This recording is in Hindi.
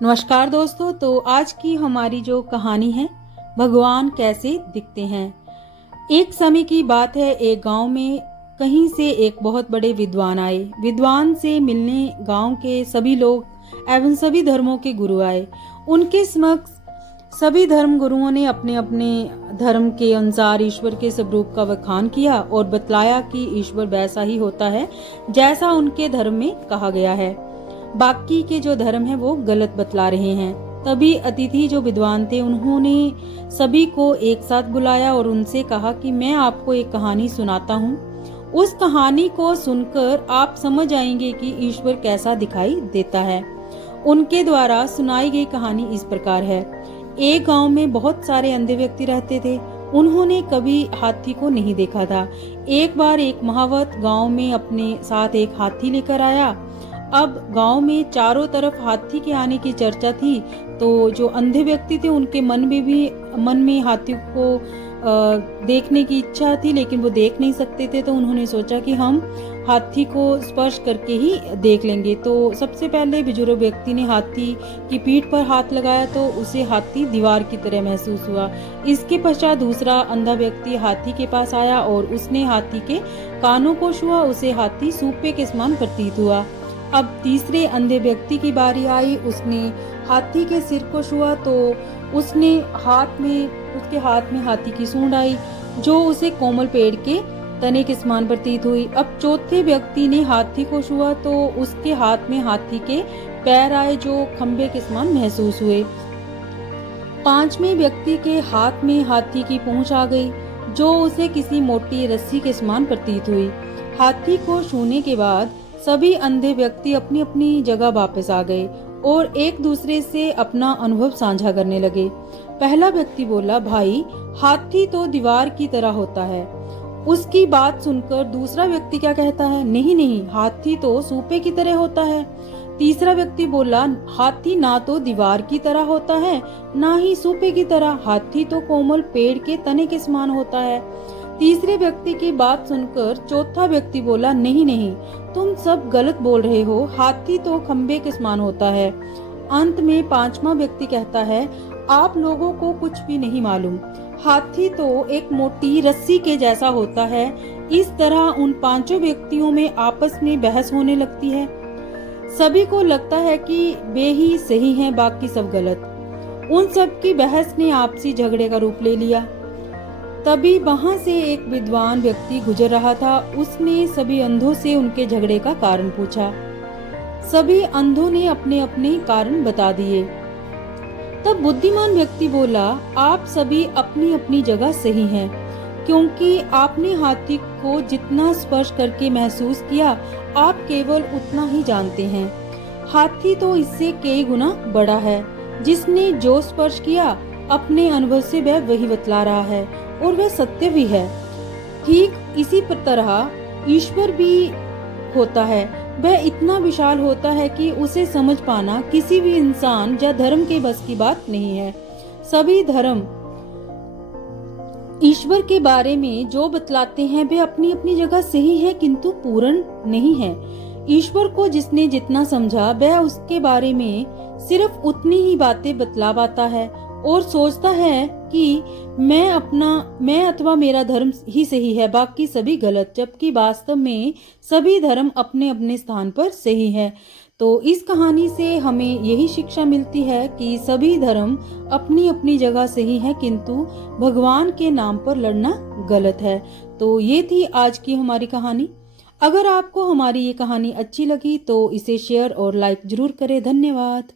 नमस्कार दोस्तों। तो आज की हमारी जो कहानी है, भगवान कैसे दिखते हैं। एक समय की बात है, एक गांव में कहीं से एक बहुत बड़े विद्वान आए। विद्वान से मिलने गांव के सभी लोग एवं सभी धर्मों के गुरु आए। उनके समक्ष सभी धर्म गुरुओं ने अपने अपने धर्म के अनुसार ईश्वर के स्वरूप का बखान किया और बतलाया कि ईश्वर वैसा ही होता है जैसा उनके धर्म में कहा गया है। बाकी के जो धर्म है वो गलत बतला रहे हैं। तभी अतिथि जो विद्वान थे, उन्होंने सभी को एक साथ बुलाया और उनसे कहा कि मैं आपको एक कहानी सुनाता हूँ। उस कहानी को सुनकर आप समझ आएंगे कि ईश्वर कैसा दिखाई देता है। उनके द्वारा सुनाई गई कहानी इस प्रकार है। एक गांव में बहुत सारे अंधे व्यक्ति रहते थे। उन्होंने कभी हाथी को नहीं देखा था। एक बार एक महावत गांव में अपने साथ एक हाथी लेकर आया। अब गांव में चारों तरफ हाथी के आने की चर्चा थी, तो जो अंधे व्यक्ति थे उनके मन में हाथी को देखने की इच्छा थी, लेकिन वो देख नहीं सकते थे। तो उन्होंने सोचा कि हम हाथी को स्पर्श करके ही देख लेंगे। तो सबसे पहले बुजुर्ग व्यक्ति ने हाथी की पीठ पर हाथ लगाया तो उसे हाथी दीवार की तरह महसूस हुआ। इसके पश्चात दूसरा अंधा व्यक्ति हाथी के पास आया और उसने हाथी के कानों को छुआ। उसे हाथी सूपे के समान प्रतीत हुआ। अब तीसरे अंधे व्यक्ति की बारी आई। उसने हाथी के सिर को छुआ तो उसके हाथ में हाथी की सूंड आई, जो उसे कोमल पेड़ के तने के समान प्रतीत हुई। अब चौथे व्यक्ति ने हाथी को छुआ तो उसके हाथ में हाथी के पैर आए, जो खंबे के समान महसूस हुए। पांचवें व्यक्ति के हाथ में हाथी की पूंछ आ गई, जो उसे किसी मोटी रस्सी के समान प्रतीत हुई। हाथी को छूने के बाद सभी अंधे व्यक्ति अपनी अपनी जगह वापस आ गए और एक दूसरे से अपना अनुभव साझा करने लगे। पहला व्यक्ति बोला, भाई हाथी तो दीवार की तरह होता है। उसकी बात सुनकर दूसरा व्यक्ति क्या कहता है, नहीं नहीं, हाथी तो सूपे की तरह होता है। तीसरा व्यक्ति बोला, हाथी ना तो दीवार की तरह होता है ना ही सूपे की तरह, हाथी तो कोमल पेड़ के तने के समान होता है। तीसरे व्यक्ति की बात सुनकर चौथा व्यक्ति बोला, नहीं नहीं, तुम सब गलत बोल रहे हो, हाथी तो खंबे के समान होता है। अंत में पांचवा व्यक्ति कहता है, आप लोगों को कुछ भी नहीं मालूम, हाथी तो एक मोटी रस्सी के जैसा होता है। इस तरह उन पांचों व्यक्तियों में आपस में बहस होने लगती है। सभी को लगता है कि वे ही सही हैं, बाकी सब गलत। उन सब की बहस ने आपसी झगड़े का रूप ले लिया। तभी वहां से एक विद्वान व्यक्ति गुजर रहा था। उसने सभी अंधों से उनके झगड़े का कारण पूछा। सभी अंधों ने अपने अपने कारण बता दिए। तब बुद्धिमान व्यक्ति बोला, आप सभी अपनी अपनी जगह सही हैं, क्योंकि आपने हाथी को जितना स्पर्श करके महसूस किया, आप केवल उतना ही जानते हैं। हाथी तो इससे कई गुना बड़ा है। जिसने जो स्पर्श किया, अपने अनुभव से वह वही बतला रहा है और वह सत्य भी है। ठीक इसी तरह ईश्वर भी होता है। वह इतना विशाल होता है कि उसे समझ पाना किसी भी इंसान या धर्म के बस की बात नहीं है। सभी धर्म ईश्वर के बारे में जो बतलाते हैं वे अपनी अपनी जगह सही है, किंतु पूर्ण नहीं है। ईश्वर को जिसने जितना समझा, वह उसके बारे में सिर्फ उतनी ही बातें बतला पाता है और सोचता है कि मैं अथवा मेरा धर्म ही सही है, बाकी सभी गलत, जबकि वास्तव में सभी धर्म अपने अपने स्थान पर सही है। तो इस कहानी से हमें यही शिक्षा मिलती है कि सभी धर्म अपनी अपनी जगह सही है, किंतु भगवान के नाम पर लड़ना गलत है। तो ये थी आज की हमारी कहानी। अगर आपको हमारी ये कहानी अच्छी लगी तो इसे शेयर और लाइक जरूर करें। धन्यवाद।